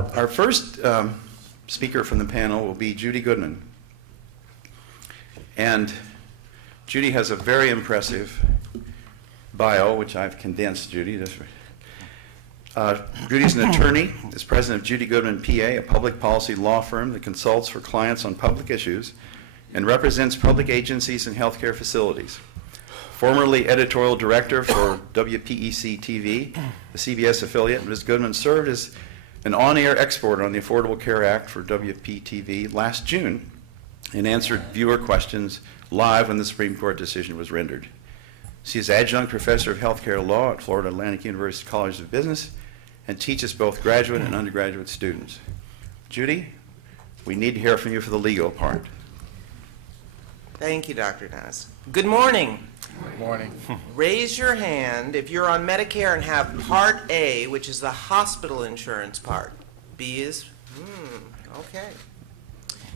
Our first speaker from the panel will be Judy Goodman. And Judy has a very impressive bio, which I've condensed, Judy. Judy's an attorney, is president of Judy Goodman, PA, a public policy law firm that consults for clients on public issues and represents public agencies and healthcare facilities. Formerly editorial director for WPEC TV, the CBS affiliate, Ms. Goodman served as an on-air exporter on the Affordable Care Act for WPTV last June and answered viewer questions live when the Supreme Court decision was rendered. She is adjunct professor of healthcare law at Florida Atlantic University College of Business and teaches both graduate and undergraduate students. Judy, we need to hear from you for the legal part. Thank you, Dr. Dennis. Good morning. Good morning. Raise your hand if you're on Medicare and have Part A, which is the hospital insurance part. B is, okay.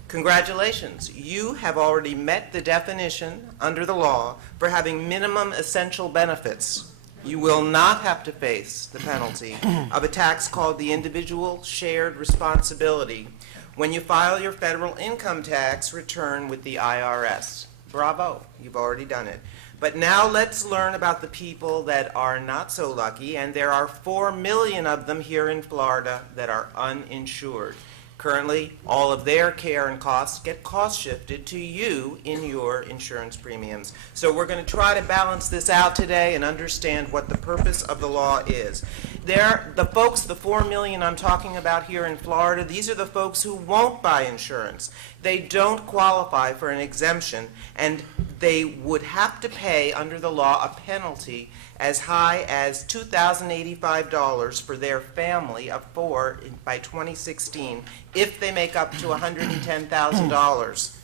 Congratulations. You have already met the definition under the law for having minimum essential benefits. You will not have to face the penalty of a tax called the Individual Shared Responsibility when you file your federal income tax return with the IRS. Bravo, you've already done it. But now let's learn about the people that are not so lucky, and there are 4 million of them here in Florida that are uninsured. Currently, all of their care and costs get cost shifted to you in your insurance premiums. So we're going to try to balance this out today and understand what the purpose of the law is. The folks, the 4 million I'm talking about here in Florida, these are the folks who won't buy insurance. They don't qualify for an exemption, and they would have to pay under the law a penalty as high as $2,085 for their family of 4 by 2016 if they make up to $110,000,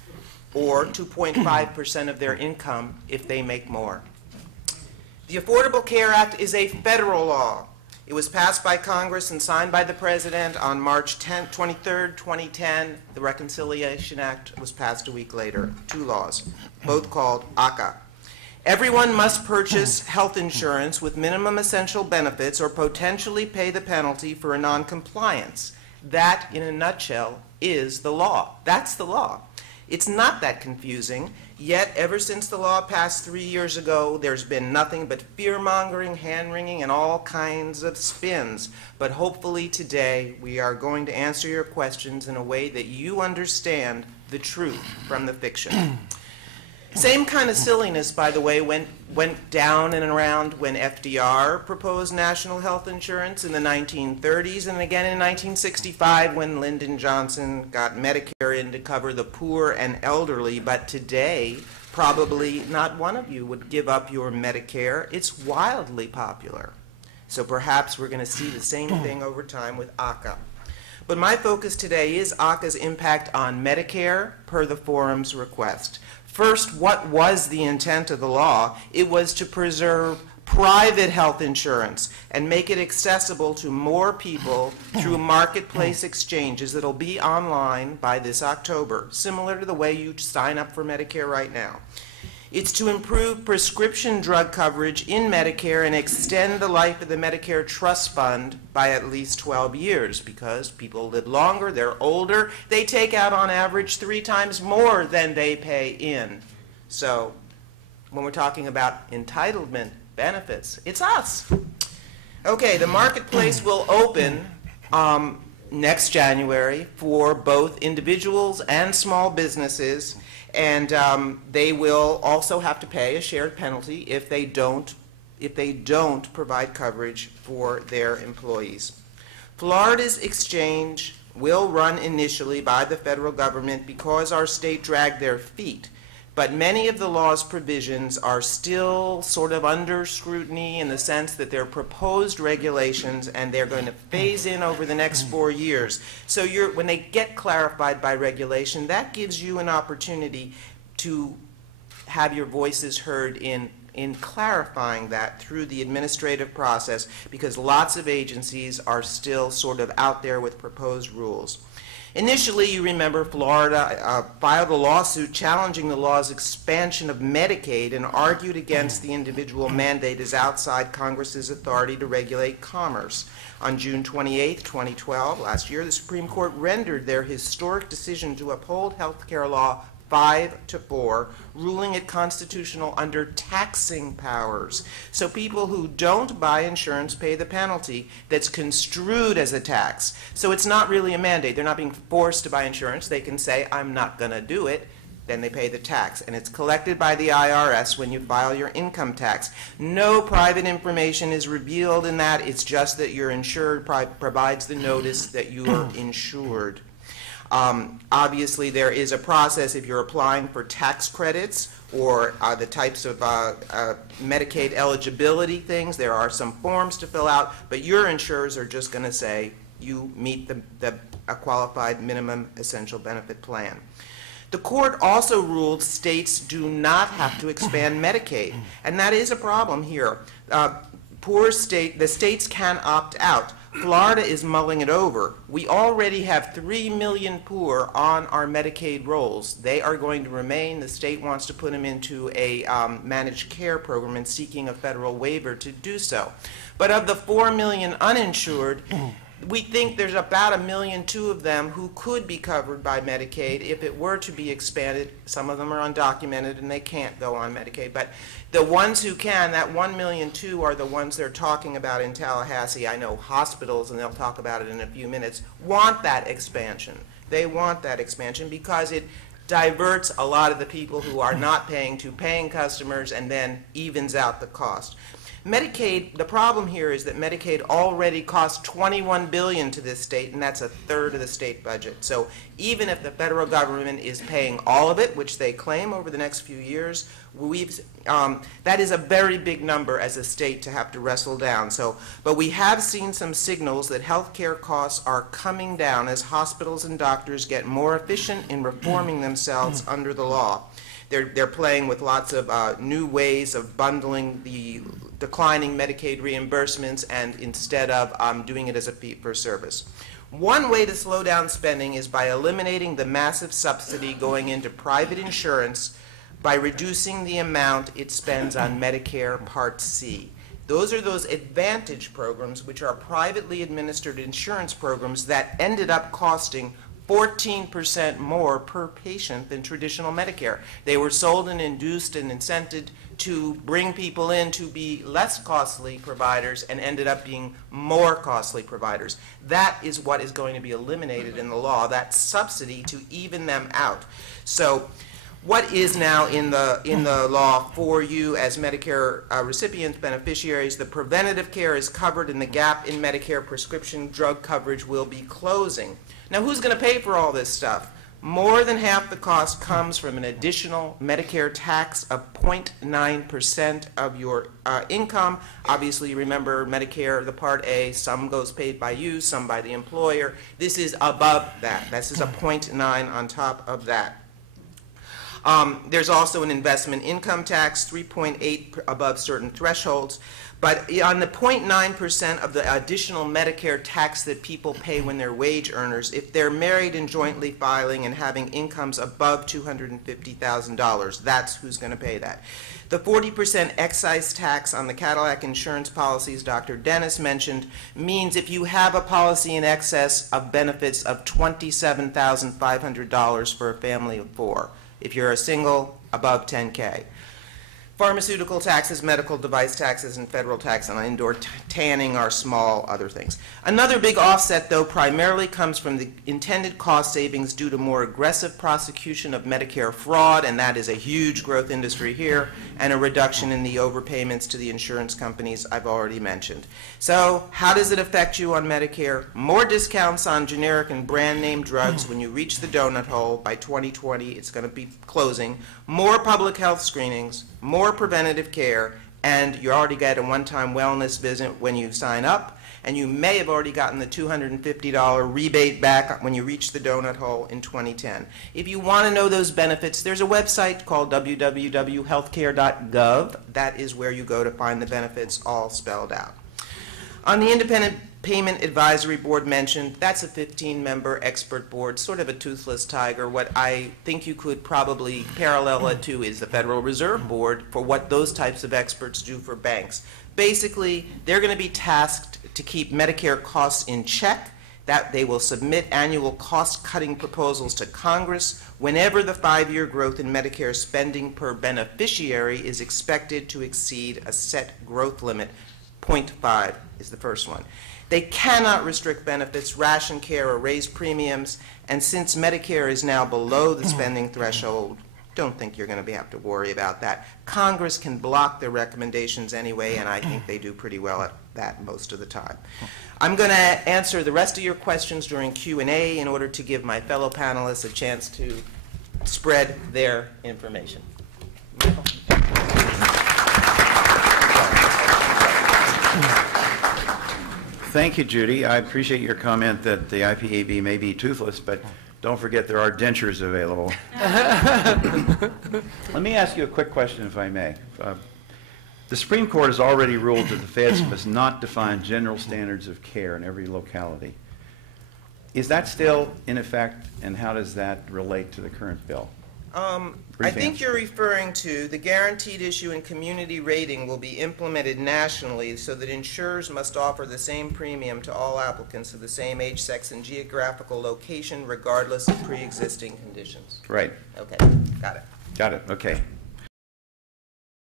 or 2.5% of their income if they make more. The Affordable Care Act is a federal law. It was passed by Congress and signed by the President on March 23rd, 2010. The Reconciliation Act was passed a week later. 2 laws, both called ACA. Everyone must purchase health insurance with minimum essential benefits or potentially pay the penalty for a noncompliance. That, in a nutshell, is the law. That's the law. It's not that confusing, yet ever since the law passed 3 years ago, there's been nothing but fear-mongering, hand-wringing, and all kinds of spins. But hopefully today we are going to answer your questions in a way that you understand the truth from the fiction. Same kind of silliness, by the way, went down and around when FDR proposed national health insurance in the 1930s, and again in 1965 when Lyndon Johnson got Medicare in to cover the poor and elderly. But today, probably not one of you would give up your Medicare. It's wildly popular. So perhaps we're going to see the same thing over time with ACA. But my focus today is ACA's impact on Medicare per the forum's request. First, what was the intent of the law? It was to preserve private health insurance and make it accessible to more people through marketplace exchanges that'll be online by this October, similar to the way you sign up for Medicare right now. It's to improve prescription drug coverage in Medicare and extend the life of the Medicare Trust Fund by at least 12 years because people live longer, they're older, they take out on average 3 times more than they pay in. So when we're talking about entitlement benefits, it's us. Okay, the marketplace will open next January for both individuals and small businesses. And they will also have to pay a shared penalty if they don't provide coverage for their employees. Florida's exchange will run initially by the federal government because our state dragged their feet. But many of the law's provisions are still sort of under scrutiny in the sense that they're proposed regulations and they're going to phase in over the next 4 years. So when they get clarified by regulation, that gives you an opportunity to have your voices heard in clarifying that through the administrative process, because lots of agencies are still sort of out there with proposed rules. Initially, you remember Florida filed a lawsuit challenging the law's expansion of Medicaid and argued against the individual mandate as outside Congress's authority to regulate commerce. On June 28, 2012, last year, the Supreme Court rendered their historic decision to uphold health care law 5-4, ruling it constitutional under taxing powers. So people who don't buy insurance pay the penalty that's construed as a tax. So it's not really a mandate. They're not being forced to buy insurance. They can say, I'm not going to do it. Then they pay the tax. And it's collected by the IRS when you file your income tax. No private information is revealed in that. It's just that your insured provides the notice that you are insured. Obviously, there is a process if you're applying for tax credits or the types of Medicaid eligibility things. There are some forms to fill out, but your insurers are just going to say you meet a qualified minimum essential benefit plan. The court also ruled states do not have to expand Medicaid, and that is a problem here. The states can opt out. Florida is mulling it over. We already have 3 million poor on our Medicaid rolls. They are going to remain. The state wants to put them into a managed care program and seeking a federal waiver to do so. But of the 4 million uninsured, we think there's about 1.2 million of them who could be covered by Medicaid if it were to be expanded. Some of them are undocumented and they can't go on Medicaid. But the ones who can, that 1.2 million are the ones they're talking about in Tallahassee. I know hospitals, and they'll talk about it in a few minutes, want that expansion. They want that expansion because it diverts a lot of the people who are not paying to paying customers and then evens out the cost. Medicaid, the problem here is that Medicaid already costs $21 billion to this state, and that's 1/3 of the state budget. So even if the federal government is paying all of it, which they claim over the next few years, that is a very big number as a state to have to wrestle down. But we have seen some signals that health care costs are coming down as hospitals and doctors get more efficient in reforming themselves under the law. They're playing with lots of new ways of bundling the declining Medicaid reimbursements and instead of doing it as a fee-for-service. One way to slow down spending is by eliminating the massive subsidy going into private insurance by reducing the amount it spends on Medicare Part C. Those are those Advantage programs, which are privately administered insurance programs that ended up costing 14% more per patient than traditional Medicare. They were sold and induced and incented to bring people in to be less costly providers and ended up being more costly providers. That is what is going to be eliminated in the law, that subsidy to even them out. So what is now in the law for you as Medicare recipients, beneficiaries? The preventative care is covered and the gap in Medicare prescription drug coverage will be closing. Now, who's going to pay for all this stuff? More than half the cost comes from an additional Medicare tax of 0.9% of your income. Obviously, remember Medicare, the Part A, some goes paid by you, some by the employer. This is above that. This is a 0.9 on top of that. There's also an investment income tax, 3.8 above certain thresholds. But on the 0.9% of the additional Medicare tax that people pay when they're wage earners, if they're married and jointly filing and having incomes above $250,000, that's who's going to pay that. The 40% excise tax on the Cadillac insurance policies Dr. Dennis mentioned means if you have a policy in excess of benefits of $27,500 for a family of 4. If you're a single, above 10K. Pharmaceutical taxes, medical device taxes, and federal tax on indoor tanning are small other things. Another big offset, though, primarily comes from the intended cost savings due to more aggressive prosecution of Medicare fraud, and that is a huge growth industry here, and a reduction in the overpayments to the insurance companies I've already mentioned. So how does it affect you on Medicare? More discounts on generic and brand name drugs when you reach the donut hole. By 2020, it's going to be closing. More public health screenings, more preventative care, and you already get a one-time wellness visit when you sign up, and you may have already gotten the $250 rebate back when you reach the donut hole in 2010. If you want to know those benefits, there's a website called www.healthcare.gov. That is where you go to find the benefits all spelled out. On the independent Payment Advisory Board mentioned, that's a 15-member expert board, sort of a toothless tiger. What I think you could probably parallel it to is the Federal Reserve Board for what those types of experts do for banks. Basically, they're going to be tasked to keep Medicare costs in check, that they will submit annual cost-cutting proposals to Congress whenever the 5-year growth in Medicare spending per beneficiary is expected to exceed a set growth limit. 0.5 is the first one. They cannot restrict benefits, ration care, or raise premiums, and since Medicare is now below the spending threshold, don't think you're going to have to worry about that. Congress can block their recommendations anyway, and I think they do pretty well at that most of the time. I'm going to answer the rest of your questions during Q&A in order to give my fellow panelists a chance to spread their information. Michael? Thank you, Judy. I appreciate your comment that the IPAB may be toothless, but don't forget there are dentures available. Let me ask you a quick question, if I may. The Supreme Court has already ruled that the feds must not define general standards of care in every locality. Is that still in effect, and how does that relate to the current bill? I think you're referring to the guaranteed issue and community rating will be implemented nationally so that insurers must offer the same premium to all applicants of the same age, sex, and geographical location regardless of pre-existing conditions. Right. Okay, got it. Got it. Okay.